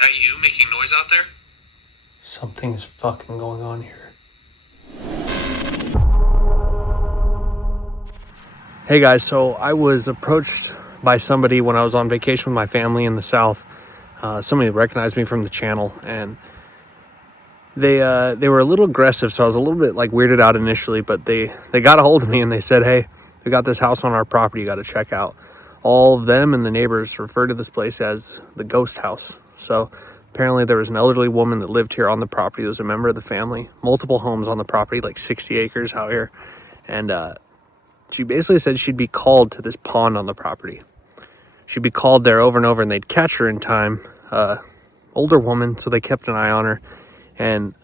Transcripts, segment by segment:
that you making noise out there? Something's fucking going on here. Hey guys, so I was approached by somebody when I was on vacation with my family in the South. Somebody recognized me from the channel, and they were a little aggressive, so I was a little bit like weirded out initially, but they got a hold of me and they said, hey, we got this house on our property you got to check out. All of them and the neighbors refer to this place as the ghost house. So apparently there was an elderly woman that lived here on the property. That was a member of the family. Multiple homes on the property, like 60 acres out here. And she basically said she'd be called to this pond on the property. She'd be called there over and over, and they'd catch her in time. Older woman, so they kept an eye on her. And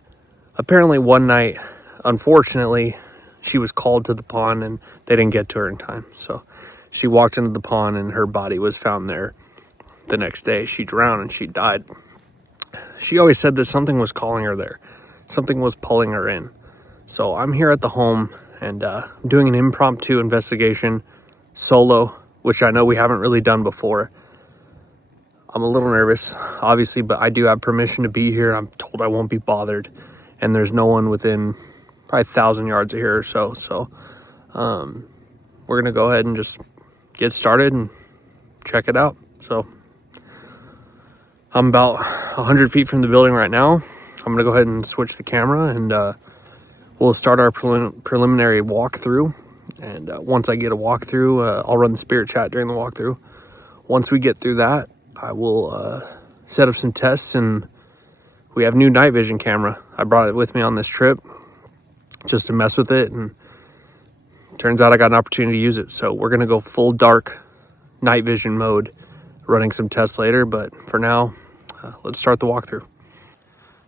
apparently one night, unfortunately, she was called to the pond and they didn't get to her in time. So she walked into the pond and her body was found there. The next day, she drowned and she died. She always said that something was calling her there. Something was pulling her in. So I'm here at the home and doing an impromptu investigation solo, which I know we haven't really done before. I'm a little nervous, obviously, but I do have permission to be here. I'm told I won't be bothered. And there's no one within probably 1,000 yards of here or so. So we're going to go ahead and just get started and check it out. So I'm about 100 feet from the building right now. I'm going to go ahead and switch the camera, and we'll start our preliminary walkthrough. And once I get a walkthrough, I'll run the spirit chat during the walkthrough. Once we get through that, I will set up some tests, and we have new night vision camera. I brought it with me on this trip just to mess with it, and turns out I got an opportunity to use it. So we're going to go full dark night vision mode, running some tests later. But for now, let's start the walkthrough.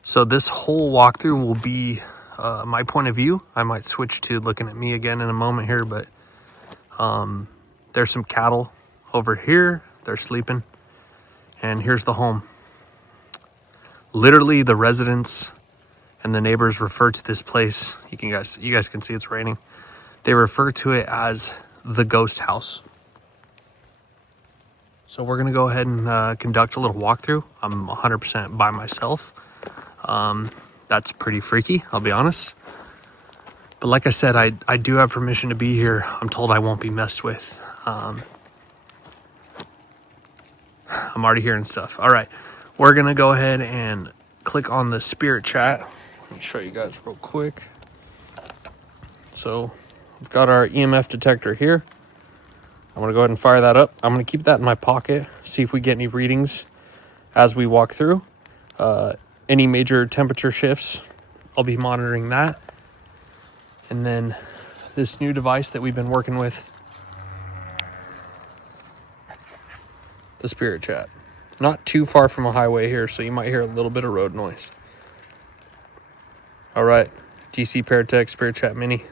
So this whole walkthrough will be my point of view. I might switch to looking at me again in a moment here, but there's some cattle over here. They're sleeping. And here's the home. Literally, the residents and the neighbors refer to this place. You guys can see it's raining. They refer to it as the ghost house. So we're gonna go ahead and conduct a little walkthrough. I'm 100% by myself. That's pretty freaky, I'll be honest. But like I said, I do have permission to be here. I'm told I won't be messed with. I'm already hearing stuff. All right, we're gonna go ahead and click on the spirit chat. Let me show you guys real quick. So we've got our EMF detector here. I'm gonna go ahead and fire that up. I'm gonna keep that in my pocket, see if we get any readings as we walk through. Any major temperature shifts, I'll be monitoring that. And then this new device that we've been working with, the spirit chat. Not too far from a highway here, so you might hear a little bit of road noise. All right, DC Paratech Spirit Chat Mini.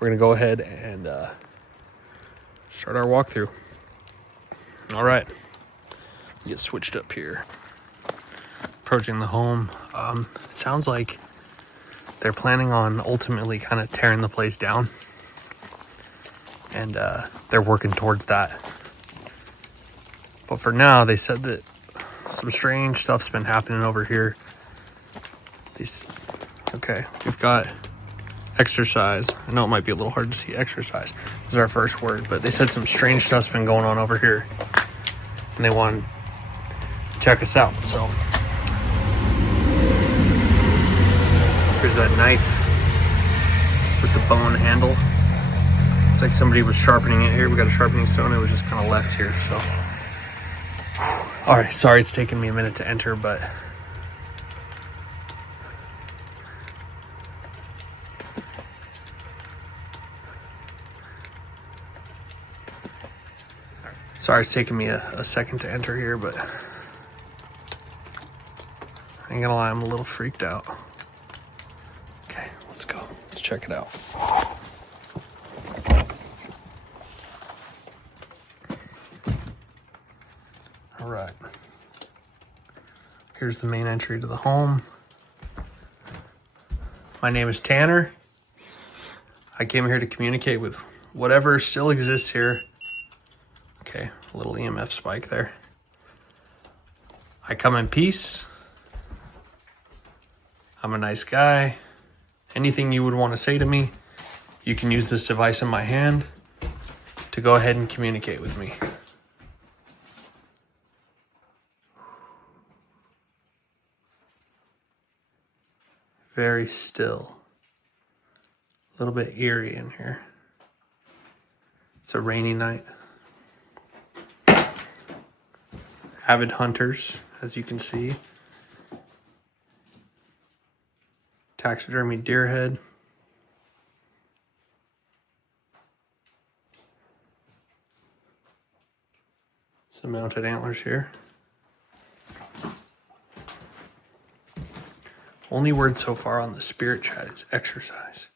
We're gonna go ahead and start our walkthrough. All right, get switched up here. Approaching the home. It sounds like they're planning on ultimately kind of tearing the place down, and they're working towards that. But for now, they said that some strange stuff's been happening over here. Okay, we've got exercise. I know it might be a little hard to see. Exercise is our first word, but they said some strange stuff's been going on over here, and they want to check us out. So here's that knife with the bone handle. It's like somebody was sharpening it here. We got a sharpening stone. It was just kind of left here, so. All right, sorry it's taken me a minute to enter, but sorry it's taken me a second to enter here, but I ain't gonna lie, I'm a little freaked out. Okay, let's go. Let's check it out. All right. Here's the main entry to the home. My name is Tanner. I came here to communicate with whatever still exists here. Okay, a little EMF spike there. I come in peace. I'm a nice guy. Anything you would want to say to me, you can use this device in my hand to go ahead and communicate with me. Very still. A little bit eerie in here. It's a rainy night. Avid hunters, as you can see. Taxidermy deer head. Some mounted antlers here. Only word so far on the spirit chat is exercise.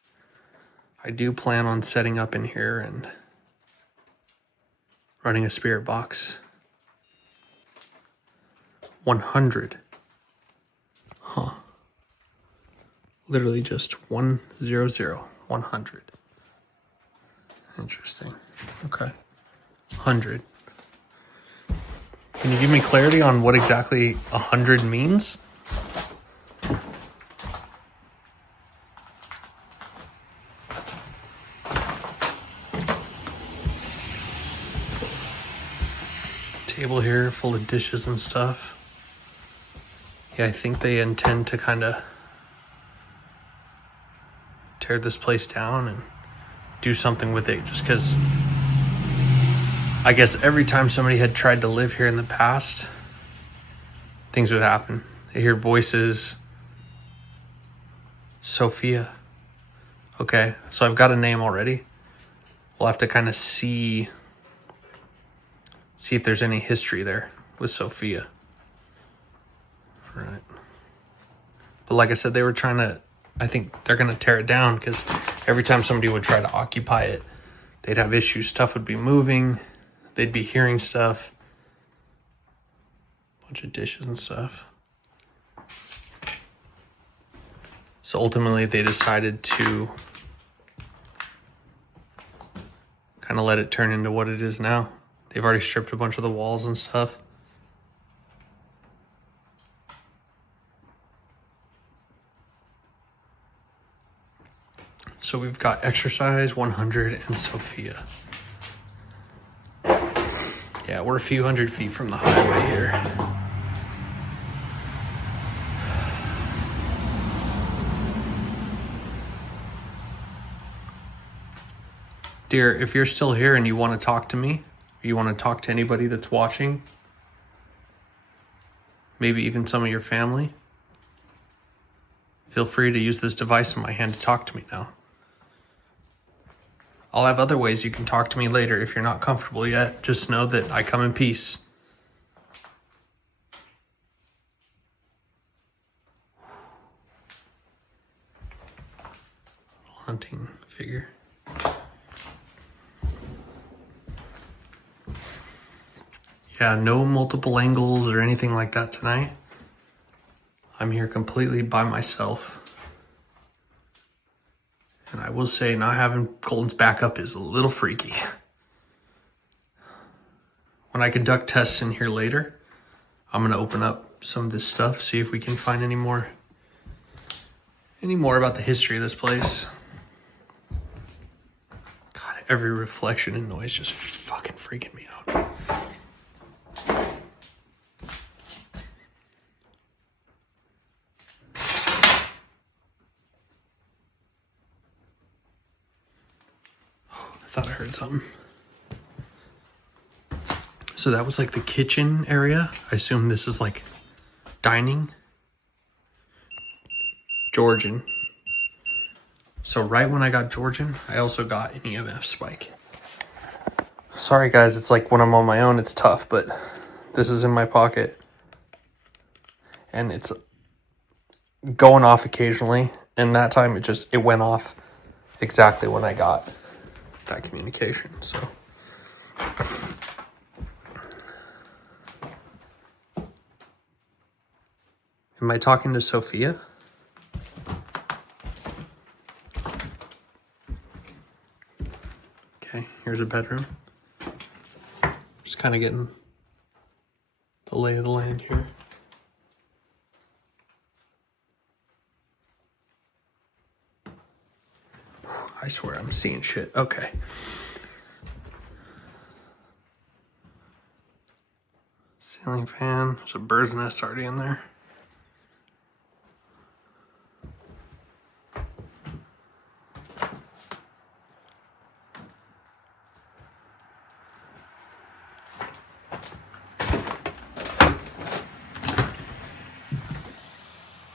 I do plan on setting up in here and running a spirit box. 100. Huh. Literally just 100. 100. Interesting. Okay. 100. Can you give me clarity on what exactly 100 means? Table here full of dishes and stuff. Yeah, I think they intend to kind of tear this place down and do something with it, just because I guess every time somebody had tried to live here in the past, things would happen. They hear voices. Sophia. Okay, so I've got a name already. We'll have to kind of see if there's any history there with Sophia. Right. But like I said, they were trying to, I think they're going to tear it down, because every time somebody would try to occupy it, they'd have issues. Stuff would be moving. They'd be hearing stuff. Bunch of dishes and stuff. So ultimately they decided to kind of let it turn into what it is now. They've already stripped a bunch of the walls and stuff. So we've got exercise, 100, and Sophia. Yeah, we're a few hundred feet from the highway here. Dear, if you're still here and you want to talk to me, or you want to talk to anybody that's watching, maybe even some of your family, feel free to use this device in my hand to talk to me now. I'll have other ways you can talk to me later if you're not comfortable yet. Just know that I come in peace. Hunting figure. Yeah, no multiple angles or anything like that tonight. I'm here completely by myself. And I will say, not having Colton's backup is a little freaky. When I conduct tests in here later, I'm going to open up some of this stuff, see if we can find any more about the history of this place. God, every reflection and noise just fucking freaking me out. I thought I heard something. So that was like the kitchen area. I assume this is like dining. Georgian. So right when I got Georgian, I also got an EMF spike. Sorry guys, it's like when I'm on my own, it's tough, but this is in my pocket. And it's going off occasionally. And that time it went off exactly when I got that communication. So am I talking to Sophia? Okay, here's a bedroom. Just kind of getting the lay of the land here. I swear I'm seeing shit. Okay. Ceiling fan. There's a bird's nest already in there.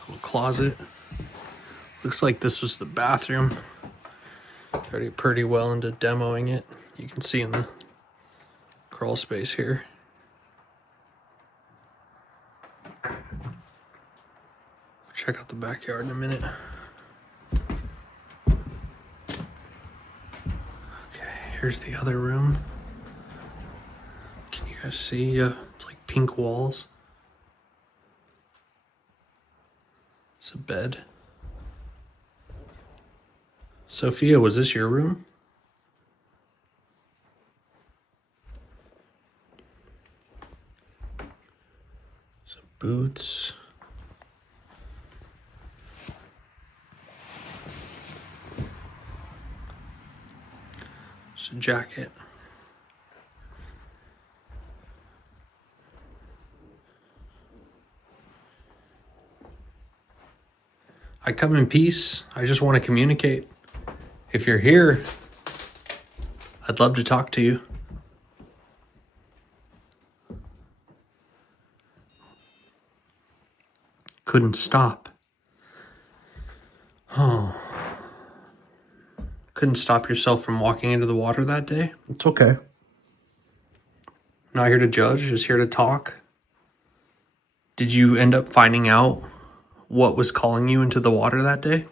Little closet. Looks like this was the bathroom. Already pretty well into demoing it. You can see in the crawl space here. Check out the backyard in a minute. Okay, here's the other room. Can you guys see? It's like pink walls. It's a bed. Sophia, was this your room? Some boots. It's a jacket. I come in peace. I just want to communicate. If you're here, I'd love to talk to you. Couldn't stop. Oh. Couldn't stop yourself from walking into the water that day? It's okay. Not here to judge, just here to talk. Did you end up finding out what was calling you into the water that day?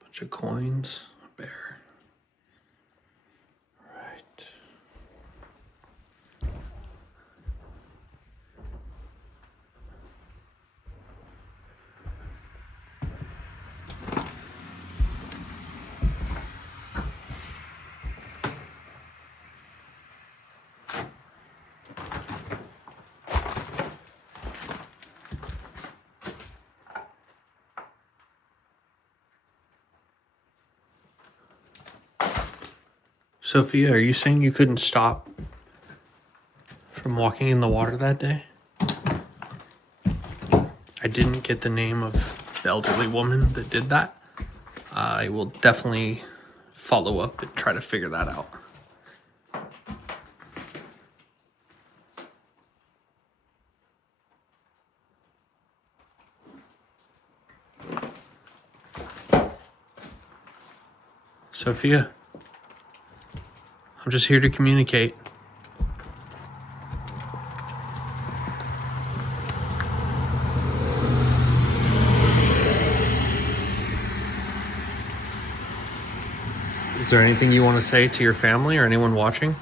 Bunch of coins, a bear. Right. Sophia, are you saying you couldn't stop from walking in the water that day? I didn't get the name of the elderly woman that did that. I will definitely follow up and try to figure that out. Sophia, I'm just here to communicate. Is there anything you want to say to your family or anyone watching?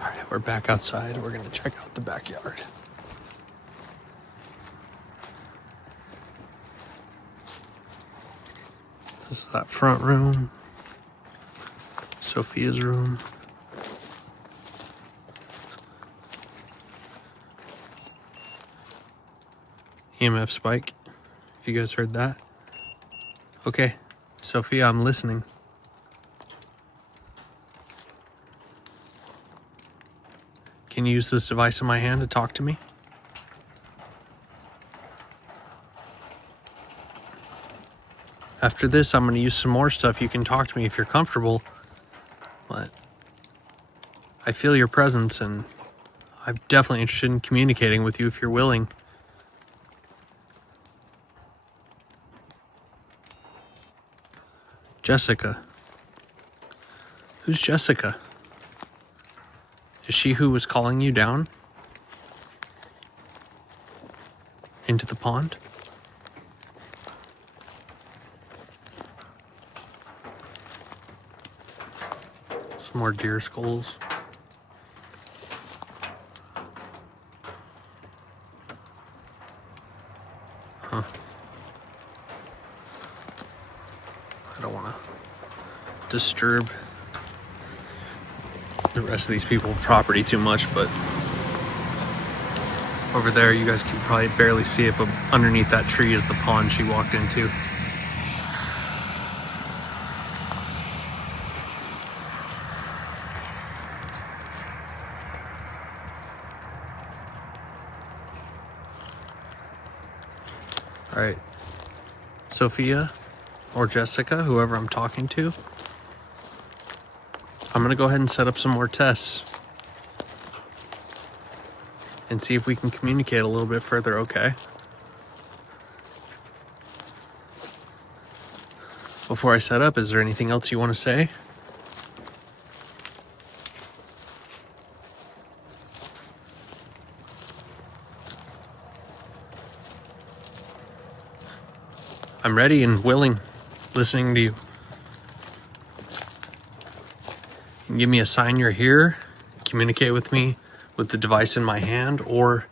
All right, we're back outside. We're going to check out the backyard. This is that front room. Sophia's room. EMF spike, if you guys heard that. Okay, Sophia, I'm listening. Can you use this device in my hand to talk to me? After this, I'm going to use some more stuff. You can talk to me if you're comfortable, but I feel your presence and I'm definitely interested in communicating with you if you're willing. Jessica. Who's Jessica? Is she who was calling you down into the pond? Some more deer skulls. I don't want to disturb the rest of these people's property too much, but over there you guys can probably barely see it, but underneath that tree is the pond she walked into. All right, Sophia or Jessica, whoever I'm talking to, I'm gonna go ahead and set up some more tests and see if we can communicate a little bit further, okay? Before I set up, is there anything else you want to say? I'm ready and willing, listening to you. You can give me a sign you're here, communicate with me with the device in my hand, or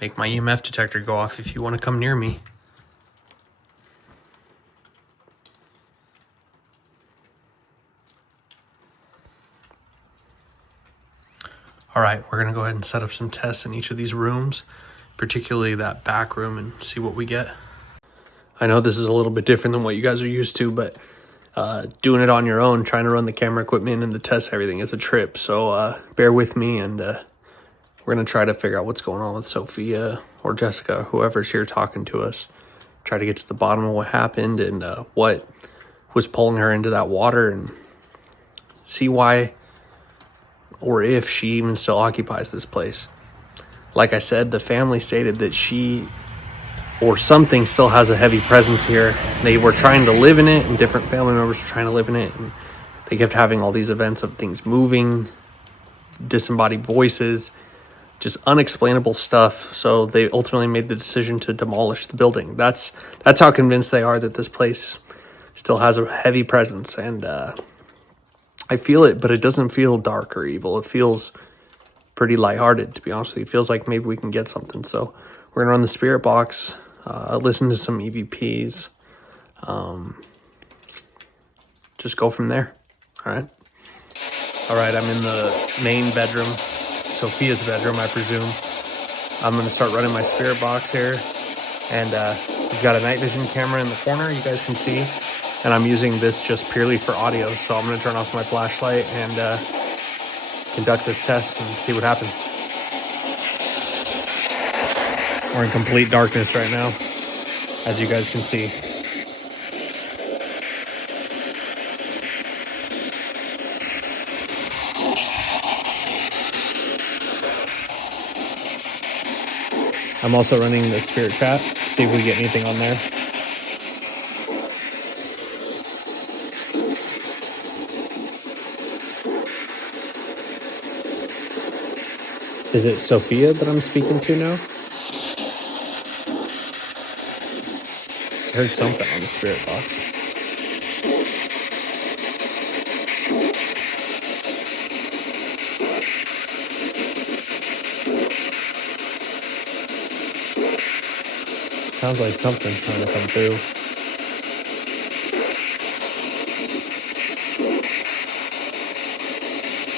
make my EMF detector go off if you want to come near me. All right, we're going to go ahead and set up some tests in each of these rooms, particularly that back room, and see what we get. I know this is a little bit different than what you guys are used to, but doing it on your own, trying to run the camera equipment and the test everything, it's a trip. So bear with me, and we're going to try to figure out what's going on with Sophia or Jessica, whoever's here talking to us. Try to get to the bottom of what happened and what was pulling her into that water, and see why or if she even still occupies this place. Like I said, the family stated that she or something still has a heavy presence here. They were trying to live in it, and different family members were trying to live in it, and they kept having all these events of things moving, disembodied voices, just unexplainable stuff. So they ultimately made the decision to demolish the building. That's how convinced they are that this place still has a heavy presence. And I feel it, but it doesn't feel dark or evil. It feels pretty lighthearted, to be honest with you. It feels like maybe we can get something. So we're going to run the spirit box, listen to some EVPs, just go from there. All right. All right, I'm in the main bedroom, Sophia's bedroom, I presume. I'm going to start running my spirit box here. And we've got a night vision camera in the corner, you guys can see. And I'm using this just purely for audio. So I'm going to turn off my flashlight and conduct this test and see what happens. We're in complete darkness right now, as you guys can see. I'm also running the spirit chat, see if we get anything on there. Is it Sophia that I'm speaking to now? I heard something on the spirit box. Sounds like something's trying to come through.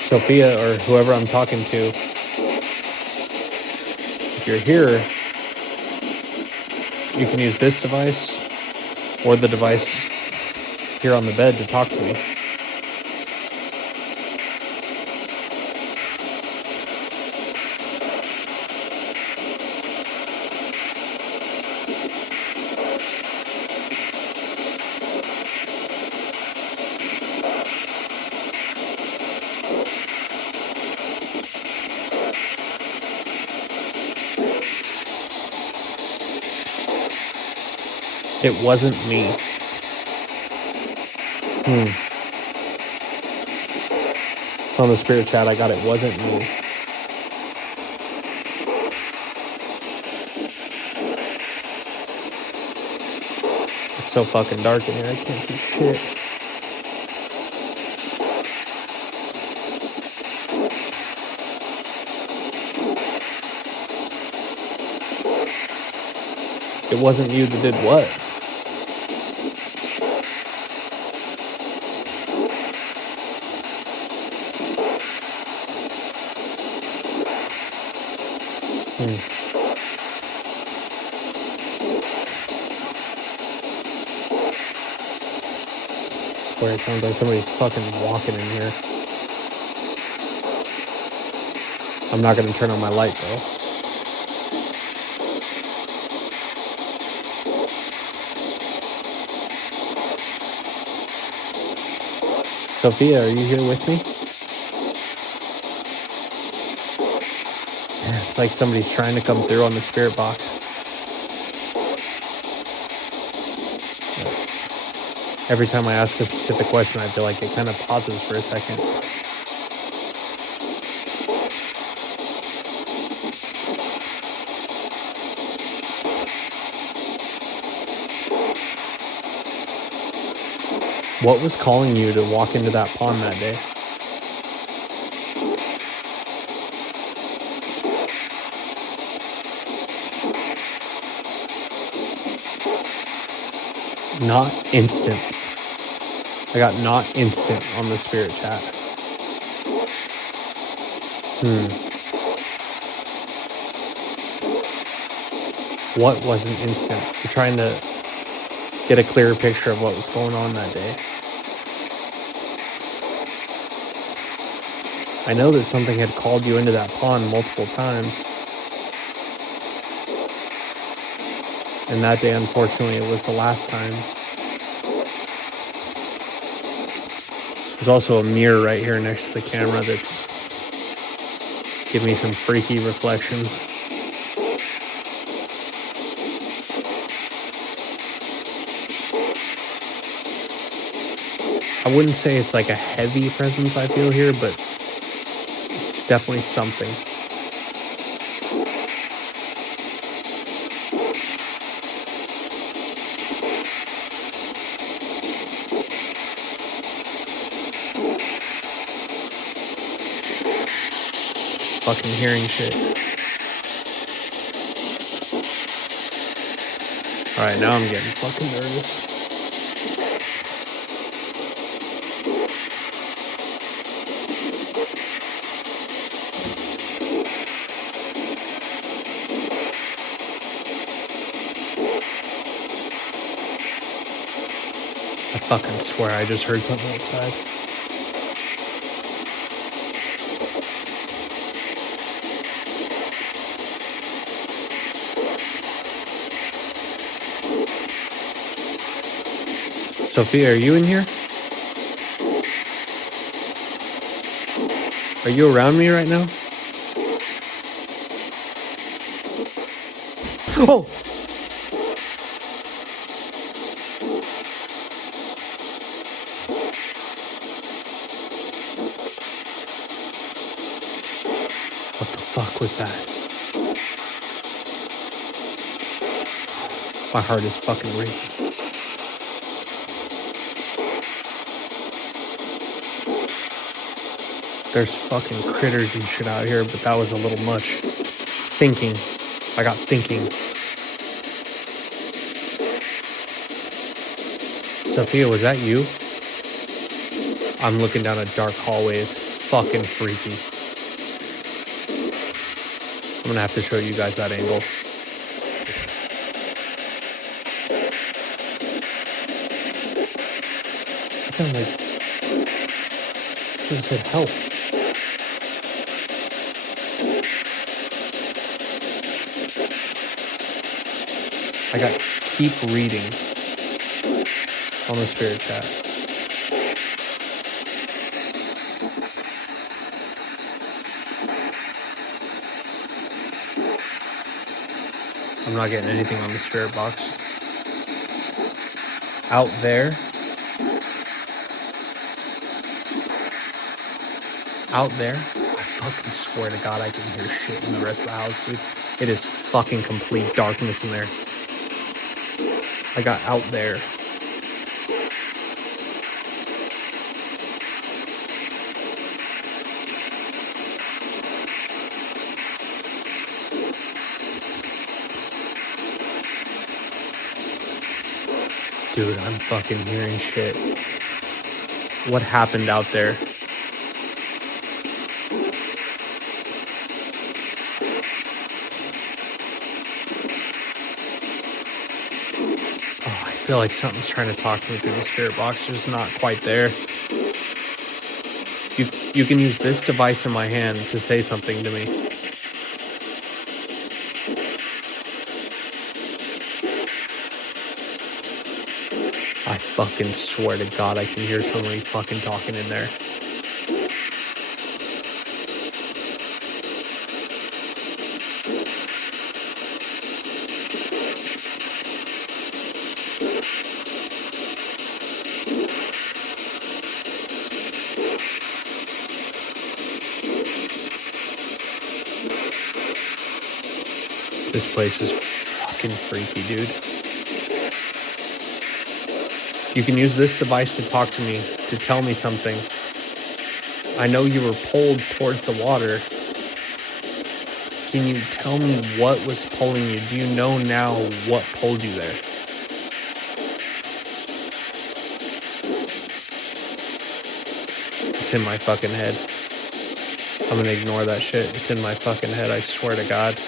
Sophia, or whoever I'm talking to, if you're here, you can use this device or the device here on the bed to talk to me. It wasn't me. On the spirit chat, I got it wasn't me. It's so fucking dark in here, I can't see shit. It wasn't you that did what? Swear it sounds like somebody's fucking walking in here. I'm not gonna turn on my light though. Sophia, are you here with me? Yeah, it's like somebody's trying to come through on the spirit box. Every time I ask a specific question, I feel like it kind of pauses for a second. What was calling you to walk into that pond that day? Not instant. I got not instant on the spirit chat. What wasn't instant? I'm trying to get a clearer picture of what was going on that day. I know that something had called you into that pond multiple times. And that day, unfortunately, it was the last time. There's also a mirror right here next to the camera that's giving me some freaky reflections. I wouldn't say it's like a heavy presence I feel here, but it's definitely something. Fucking hearing shit. Alright, now I'm getting fucking nervous. I fucking swear I just heard something outside. Sophia, are you in here? Are you around me right now? Oh! What the fuck was that? My heart is fucking racing. There's fucking critters and shit out here, but that was a little much. Thinking. I got thinking. Sophia, was that you? I'm looking down a dark hallway. It's fucking freaky. I'm gonna have to show you guys that angle. It sounded like he said help. I got keep reading on the spirit chat. I'm not getting anything on the spirit box. Out there. Out there. I fucking swear to God I can hear shit in the rest of the house, dude. It is fucking complete darkness in there. I got out there. Dude, I'm fucking hearing shit. What happened out there? Oh, I feel like something's trying to talk to me through the spirit box. Just not quite there. You can use this device in my hand to say something to me. I fucking swear to God, I can hear somebody fucking talking in there. This place is fucking freaky, dude. You can use this device to talk to me, to tell me something. I know you were pulled towards the water. Can you tell me what was pulling you? Do you know now what pulled you there? It's in my fucking head. I'm gonna ignore that shit. It's in my fucking head, I swear to God.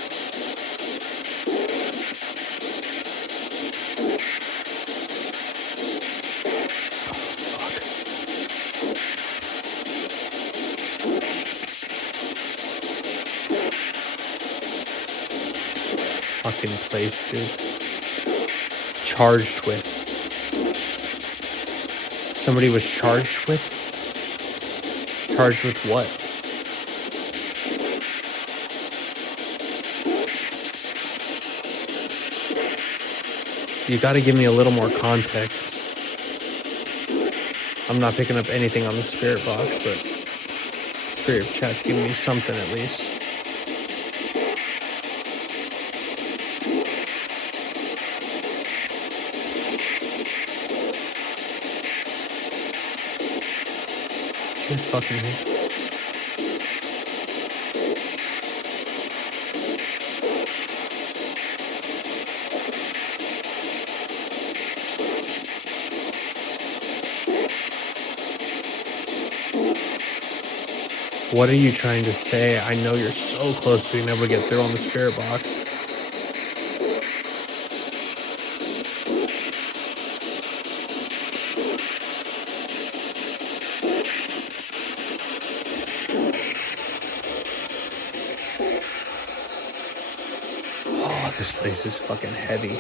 Fucking place, dude. Charged with. Somebody was charged with? Charged with what? You gotta give me a little more context. I'm not picking up anything on the spirit box, but spirit chat's giving me something at least. Just fucking here. What are you trying to say? I know you're so close to being able to get through on the spirit box. Oh, this place is fucking heavy.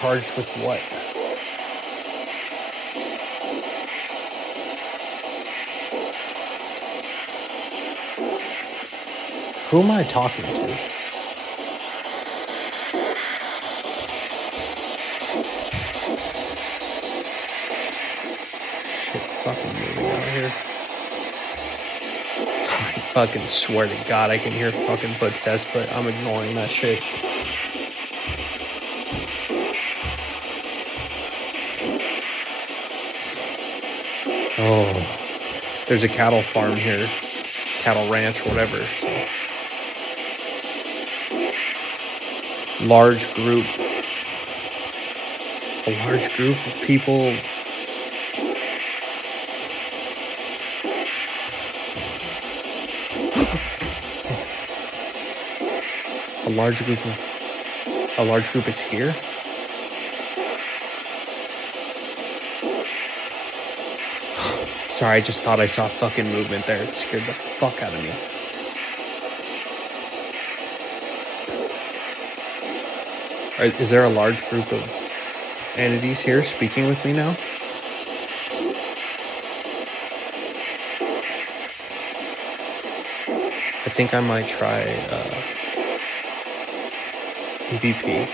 Charged with what? Who am I talking to? Shit fucking moving out here. I fucking swear to God I can hear fucking footsteps, but I'm ignoring that shit. Oh, there's a cattle farm here, cattle ranch, whatever. So, large group of people. A large group is here. Sorry, I just thought I saw fucking movement there. It scared the fuck out of me. Is there a large group of entities here speaking with me now? I think I might try EVP.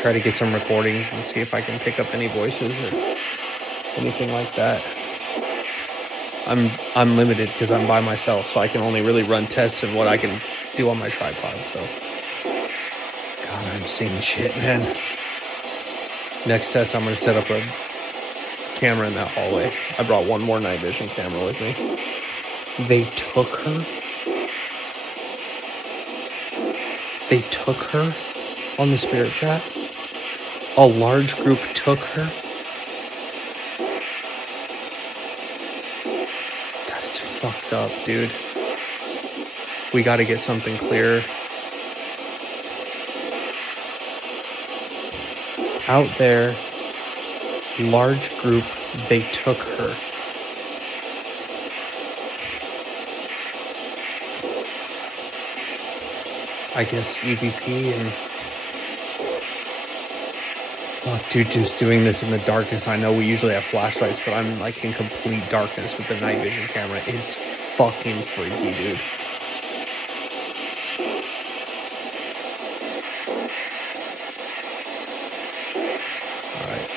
Try to get some recordings and see if I can pick up any voices or anything like that. I'm limited because I'm by myself, so I can only really run tests of what I can do on my tripod. So, God, I'm seeing shit, man. Next test, I'm gonna set up a camera in that hallway. I brought one more night vision camera with me. They took her. They took her on the spirit chat. A large group took her. That is fucked up, dude. We gotta get something clearer. Out there, large group, they took her. I guess EVP and... Fuck, dude, just doing this in the darkness. I know we usually have flashlights, but I'm like in complete darkness with the night vision camera. It's fucking freaky, dude. Alright.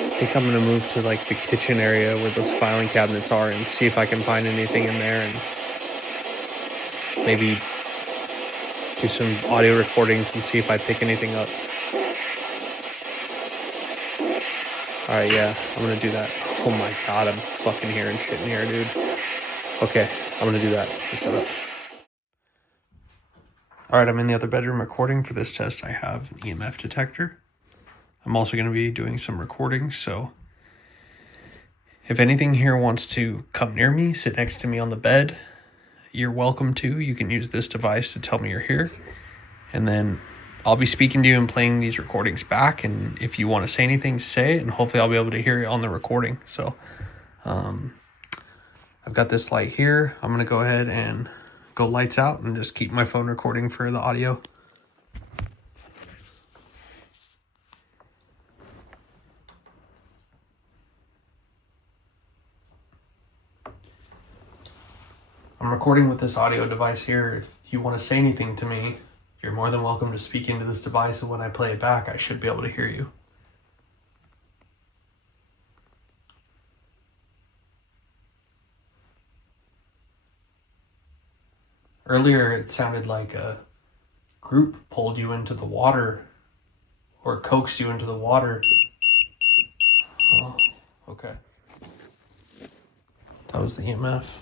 I think I'm gonna move to like the kitchen area where those filing cabinets are and see if I can find anything in there and maybe do some audio recordings and see if I pick anything up. Alright, yeah, I'm gonna do that. Oh my god, I'm fucking hearing shit in here, dude. Okay, I'm gonna do that. Let's set up. Alright, I'm in the other bedroom recording. For this test, I have an EMF detector. I'm also gonna be doing some recordings, so if anything here wants to come near me, sit next to me on the bed, you're welcome to. You can use this device to tell me you're here. And then I'll be speaking to you and playing these recordings back. And if you want to say anything, say it. And hopefully I'll be able to hear it on the recording. So I've got this light here. I'm going to go ahead and go lights out and just keep my phone recording for the audio. I'm recording with this audio device here. If you want to say anything to me, you're more than welcome to speak into this device, and when I play it back, I should be able to hear you. Earlier, it sounded like a group pulled you into the water or coaxed you into the water. Oh, okay. That was the EMF.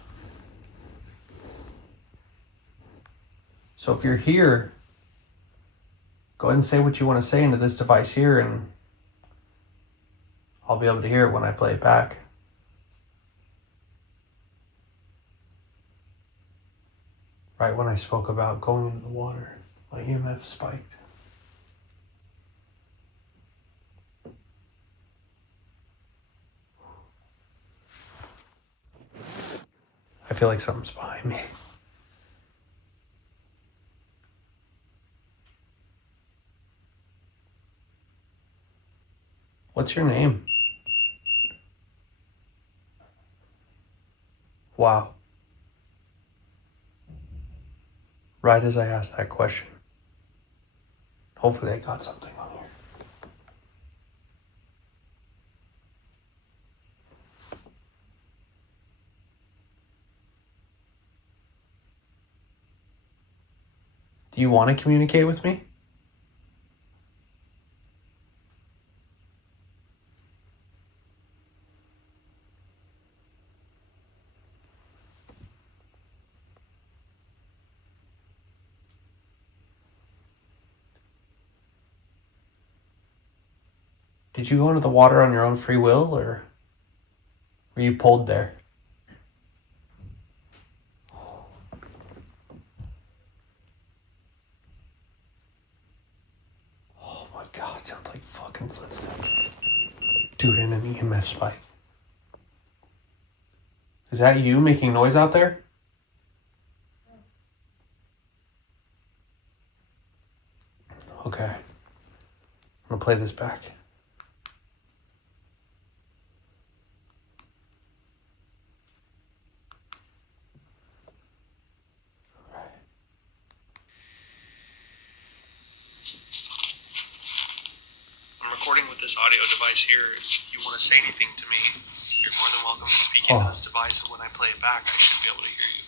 So if you're here, go ahead and say what you want to say into this device here, and I'll be able to hear it when I play it back. Right when I spoke about going into the water, my EMF spiked. I feel like something's behind me. What's your name? Wow. Right as I asked that question. Hopefully I got something on here. Do you want to communicate with me? Did you go into the water on your own free will, or were you pulled there? Oh my god, it sounds like fucking footsteps. Dude, in an EMF spike. Is that you making noise out there? Okay. I'm gonna play this back. I'm recording with this audio device here. If you want to say anything to me, you're more than welcome to speak into this device, and when I play it back, I should be able to hear you.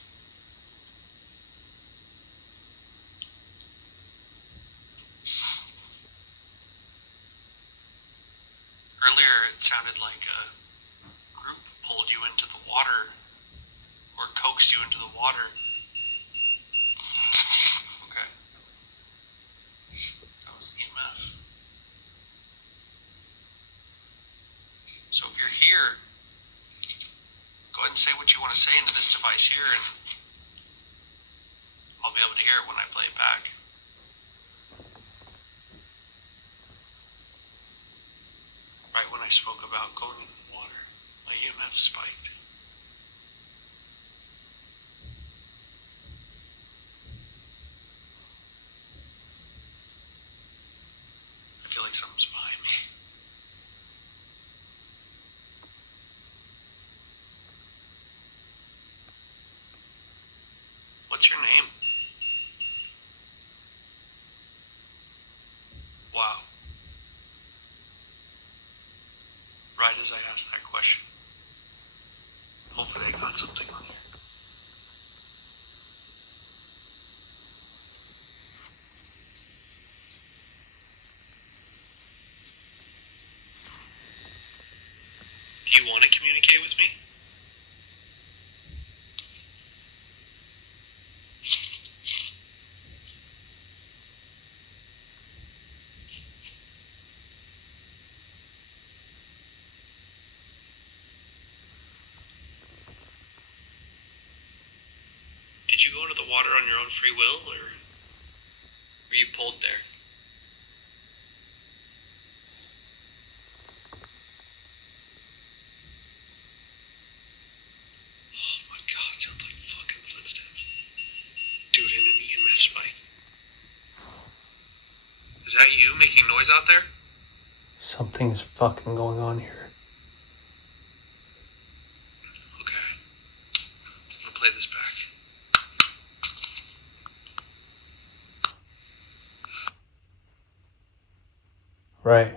Earlier, it sounded like a group pulled you into the water or coaxed you into the water. Okay. That was EMF. So if you're here, go ahead and say what you want to say into this device here, and I'll be able to hear it when I play it back. Right when I spoke about going in the water, my EMF spiked. I feel like something's behind me. What's your name? Wow. Right as I asked that question. Hopefully I got something on you. Do you want to communicate with me? Did you go into the water on your own free will, or were you pulled there? Oh my god, it sounds like fucking footsteps. Dude, in an EMF spike. Is that you making noise out there? Something's fucking going on here. Okay. I'm gonna play this back. Right.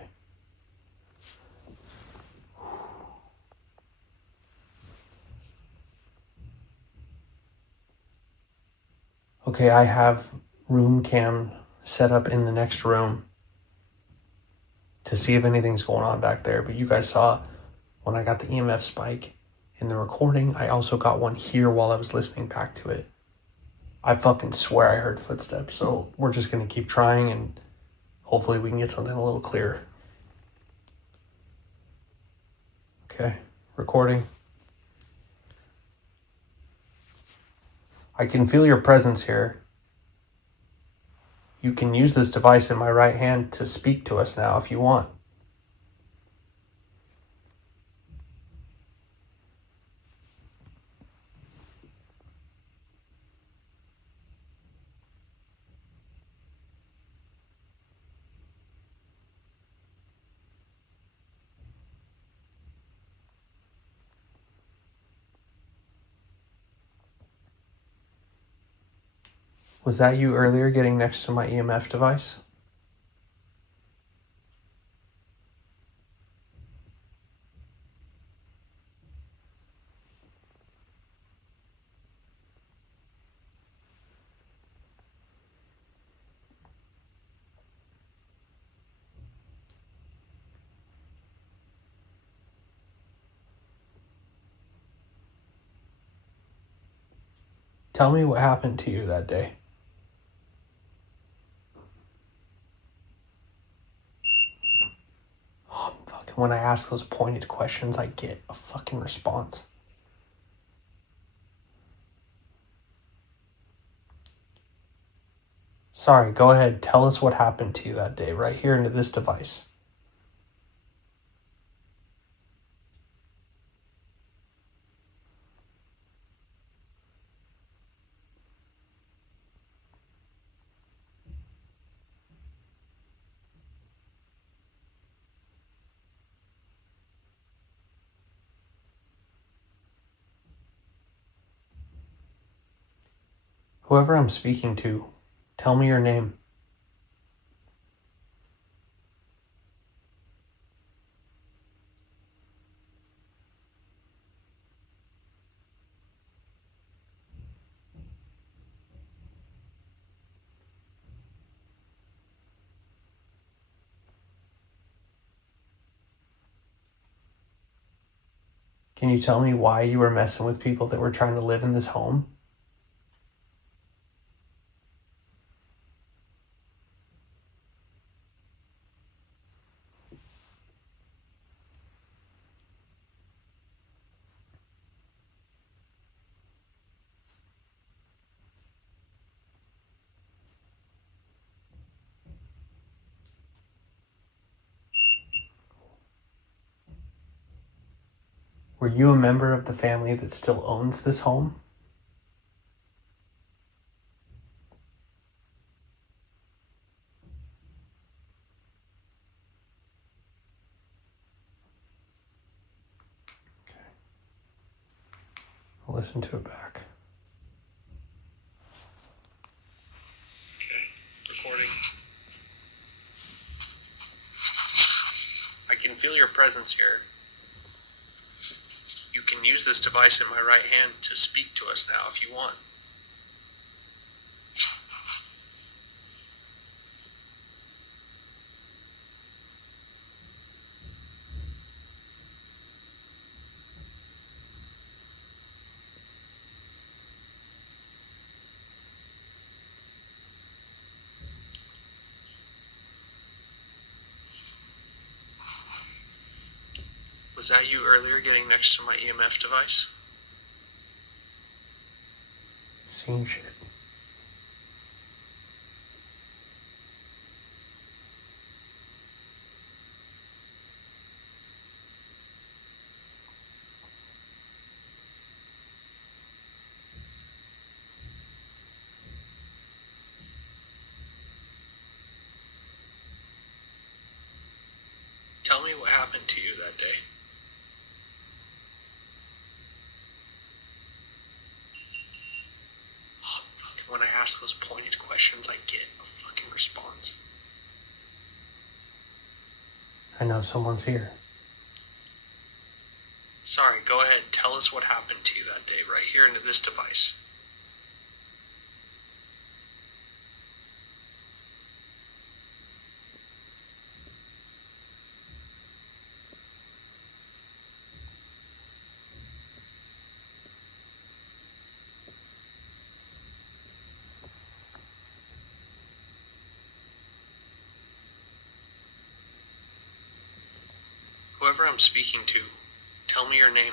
Okay, I have room cam set up in the next room to see if anything's going on back there. But you guys saw when I got the EMF spike in the recording, I also got one here while I was listening back to it. I fucking swear I heard footsteps. So we're just going to keep trying and hopefully we can get something a little clearer. Okay, recording. I can feel your presence here. You can use this device in my right hand to speak to us now if you want. Was that you earlier getting next to my EMF device? Tell me what happened to you that day. Oh, fucking when I ask those pointed questions, I get a fucking response. Sorry, go ahead. Tell us what happened to you that day, right here into this device. Whoever I'm speaking to, tell me your name. Can you tell me why you were messing with people that were trying to live in this home? Were you a member of the family that still owns this home? I'll listen to it back. Recording. I can feel your presence here. You can use this device in my right hand to speak to us now if you want. Was that you earlier getting next to my EMF device? Same shit. Tell me what happened to you that day. Oh, fucking when I ask those pointed questions, I get a fucking response. I know someone's here. Sorry, go ahead. Tell us what happened to you that day, right here into this device. Whoever I'm speaking to, tell me your name.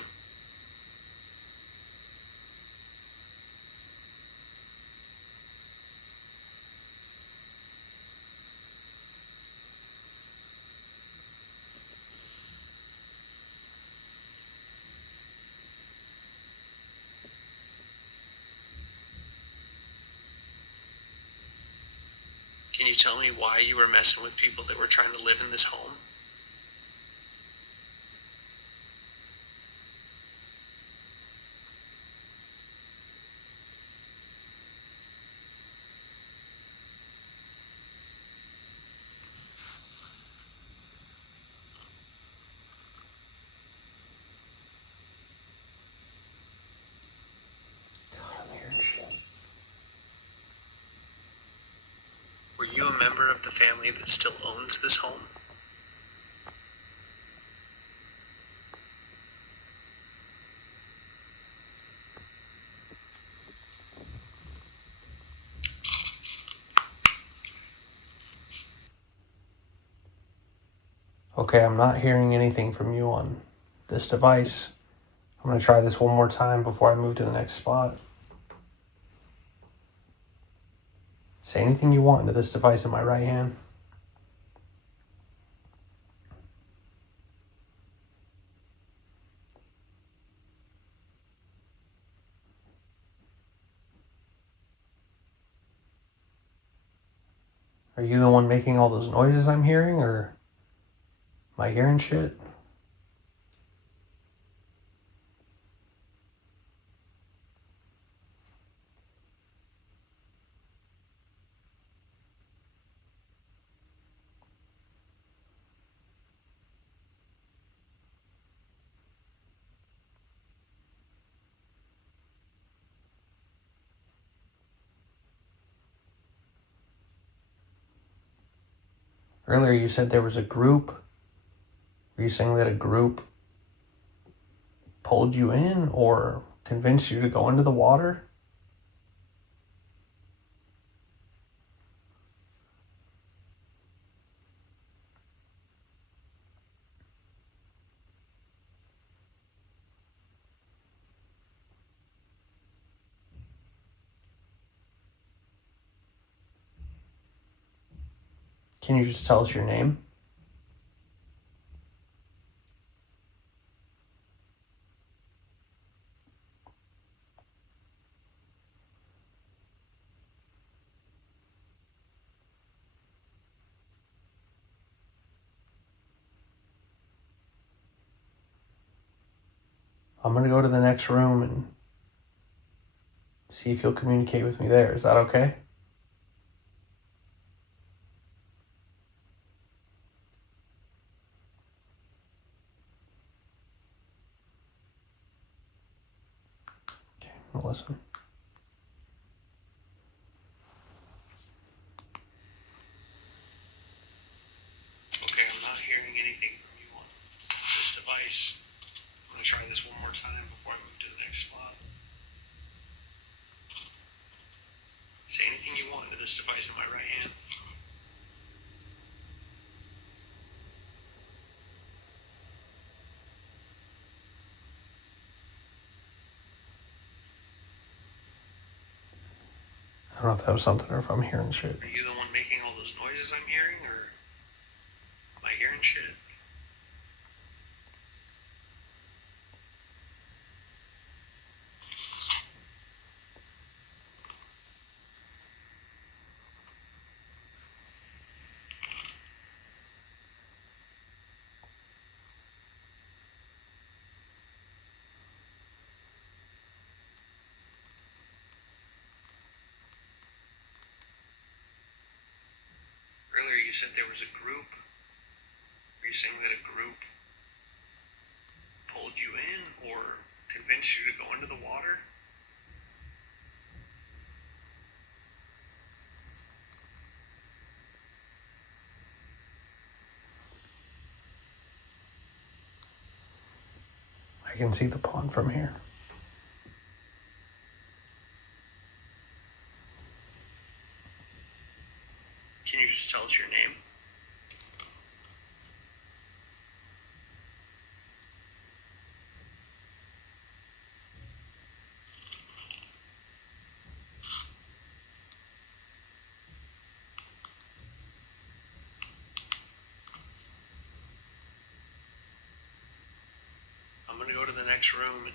Can you tell me why you were messing with people that were trying to live in this home? I'm hearing shit. Were you a member of the family that still owns this home? Okay, I'm not hearing anything from you on this device. I'm going to try this one more time before I move to the next spot. Say anything you want into this device in my right hand. Are you the one making all those noises I'm hearing, or am I hearing shit? Earlier you said there was a group. Were you saying that a group pulled you in or convinced you to go into the water? Can you just tell us your name? I'm going to go to the next room and see if you'll communicate with me there. Is that okay? Okay, I'll listen. Okay, I'm not hearing anything from you on this device. I'm going to try this one more time before I move to the next spot. Say anything you want to this device in my right hand. I don't know if that was something or if I'm hearing shit. Are you the one making all those noises I'm hearing, or am I hearing shit? Earlier you said there was a group. Are you saying that a group pulled you in or convinced you to go into the water? I can see the pond from here. Can you just tell us your name? I'm going to go to the next room and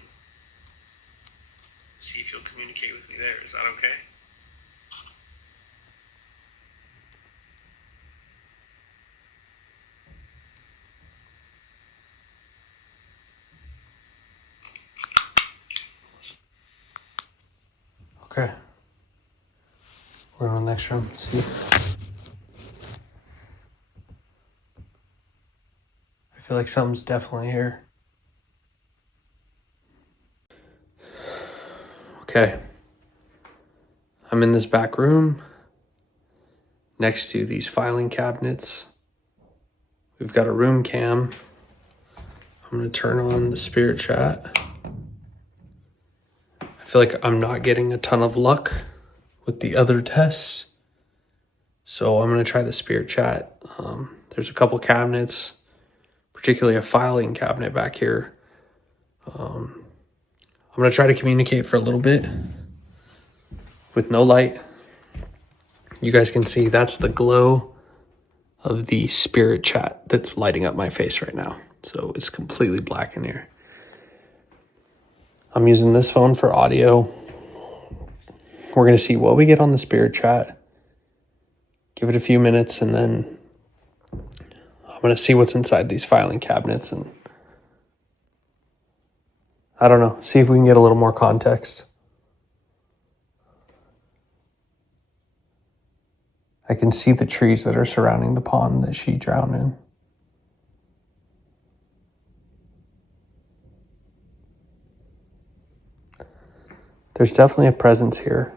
see if you'll communicate with me there. Is that okay? Okay. We're in the next room. See? I feel like something's definitely here. Okay. I'm in this back room next to these filing cabinets. We've got a room cam. I'm going to turn on the spirit chat. I feel like I'm not getting a ton of luck with the other tests. So I'm going to try the spirit chat. There's a couple cabinets, particularly a filing cabinet back here. I'm going to try to communicate for a little bit with no light. You guys can see that's the glow of the spirit chat that's lighting up my face right now. So it's completely black in here. I'm using this phone for audio. We're going to see what we get on the spirit chat. Give it a few minutes, and then I'm going to see what's inside these filing cabinets, and I don't know, see if we can get a little more context. I can see the trees that are surrounding the pond that she drowned in. There's definitely a presence here.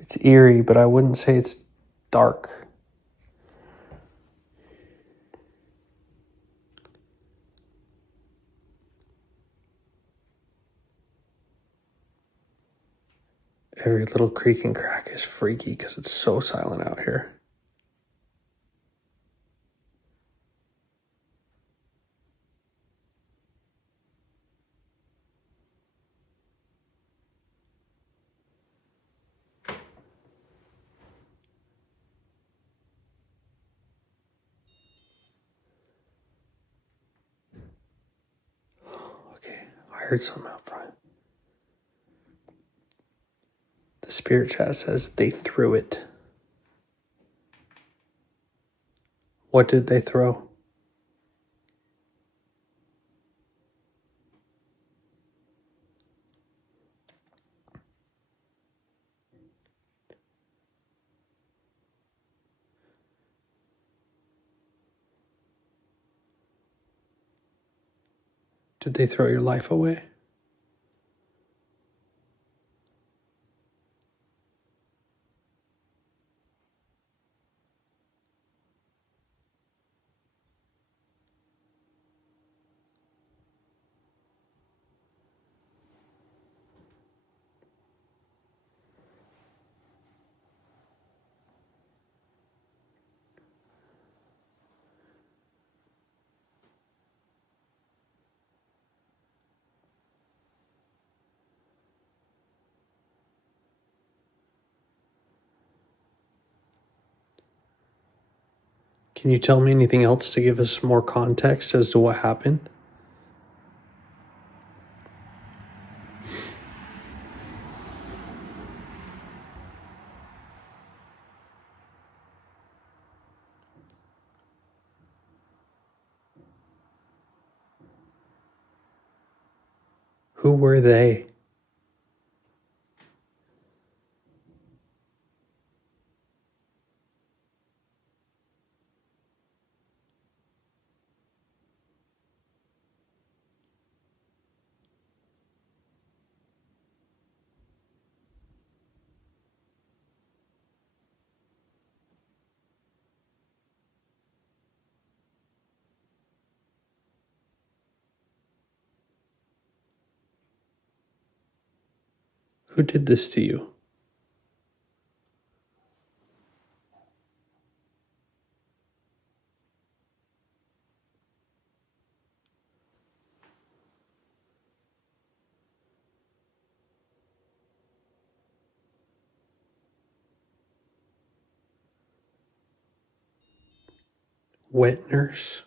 It's eerie, but I wouldn't say it's dark. Every little creak and crack is freaky because it's so silent out here. Okay, I heard something out front. The spirit chat says they threw it. What did they throw? Did they throw your life away? Can you tell me anything else to give us more context as to what happened? Who were they? Who did this to you? Wet nurse?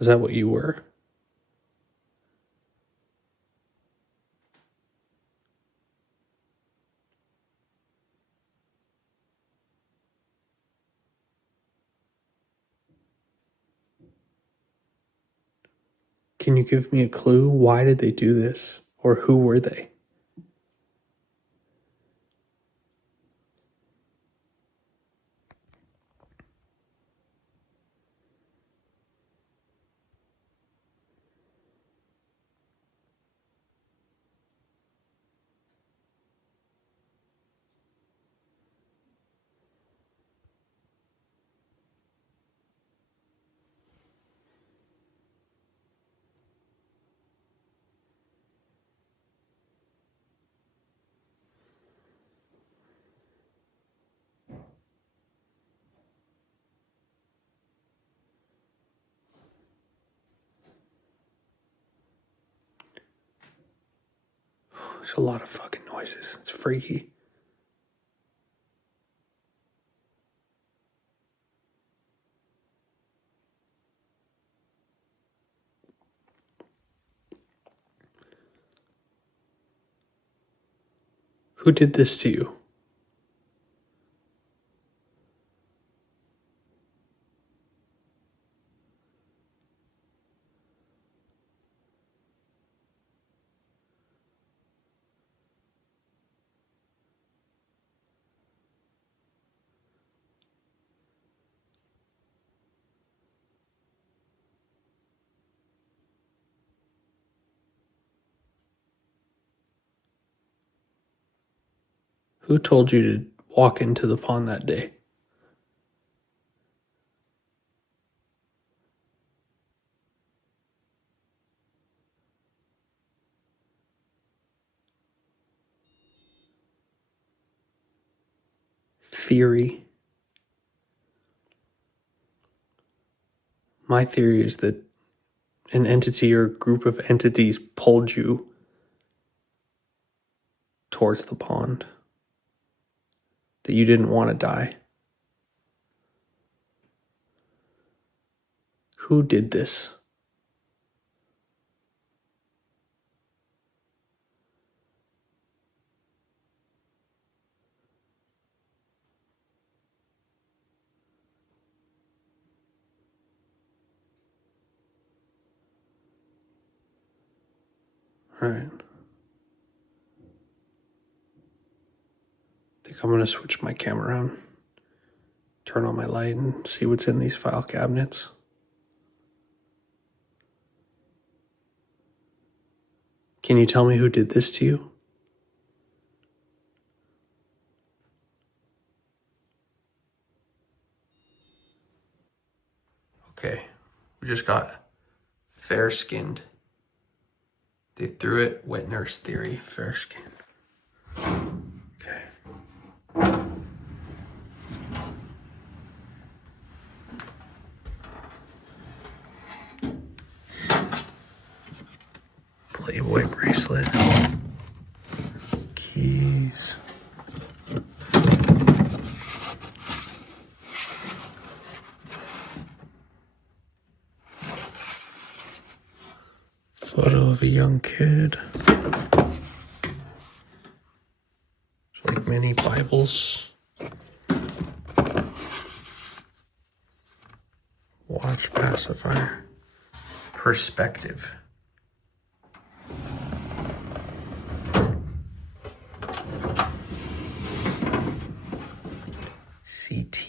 Is that what you were? Can you give me a clue? Why did they do this? Or who were they? There's a lot of fucking noises. It's freaky. Who did this to you? Who told you to walk into the pond that day? Theory. My theory is that an entity or a group of entities pulled you towards the pond, that you didn't want to die. Who did this? All right. I think I'm going to switch my camera around, turn on my light, and see what's in these file cabinets. Can you tell me who did this to you? Okay, we just got fair-skinned. They threw it, wet nurse theory, fair-skinned. Okay. Playboy bracelet. Keys. Photo of a young kid. It's like mini Bibles. Watch pacifier. Perspective. CT.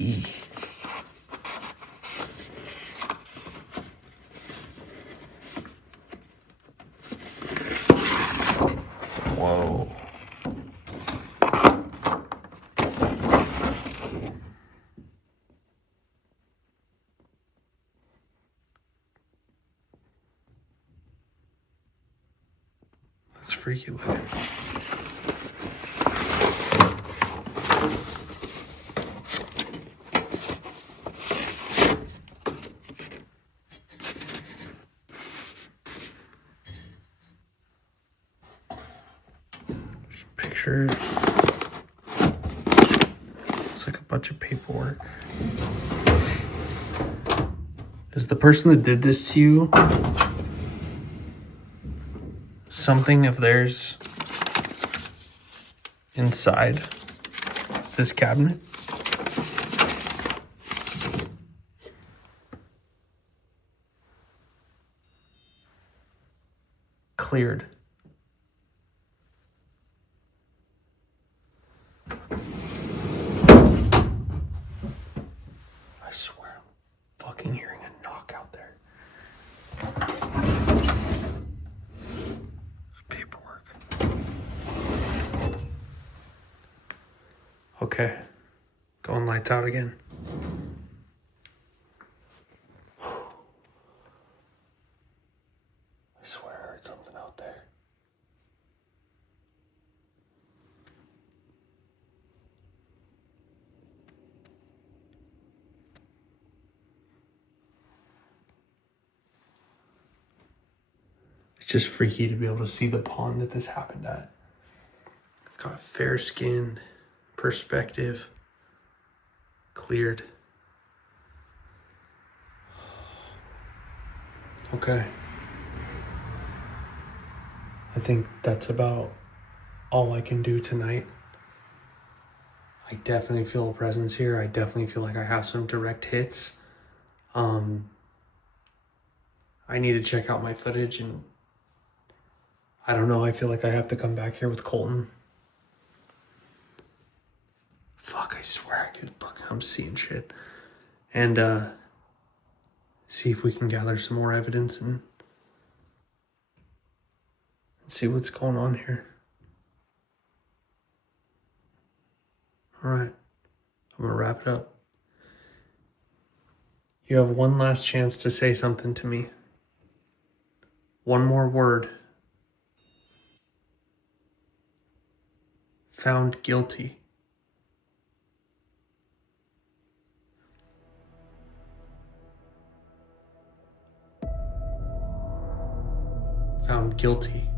Whoa. That's freaky looking. Pictures. It's like a bunch of paperwork. Is the person that did this to you something of theirs inside this cabinet? Cleared. I swear I'm fucking hearing a knock out there. There's paperwork. Okay. Going lights out again. I swear I heard something out there. It's just freaky to be able to see the pond that this happened at. I've got fair skinned, perspective, cleared. Okay. I think that's about all I can do tonight. I definitely feel a presence here. I definitely feel like I have some direct hits. I need to check out my footage, and I don't know, I feel like I have to come back here with Colton. Fuck, I swear I'm seeing shit. And see if we can gather some more evidence and see what's going on here. All right, I'm gonna wrap it up. You have one last chance to say something to me. One more word. Found guilty. Found guilty.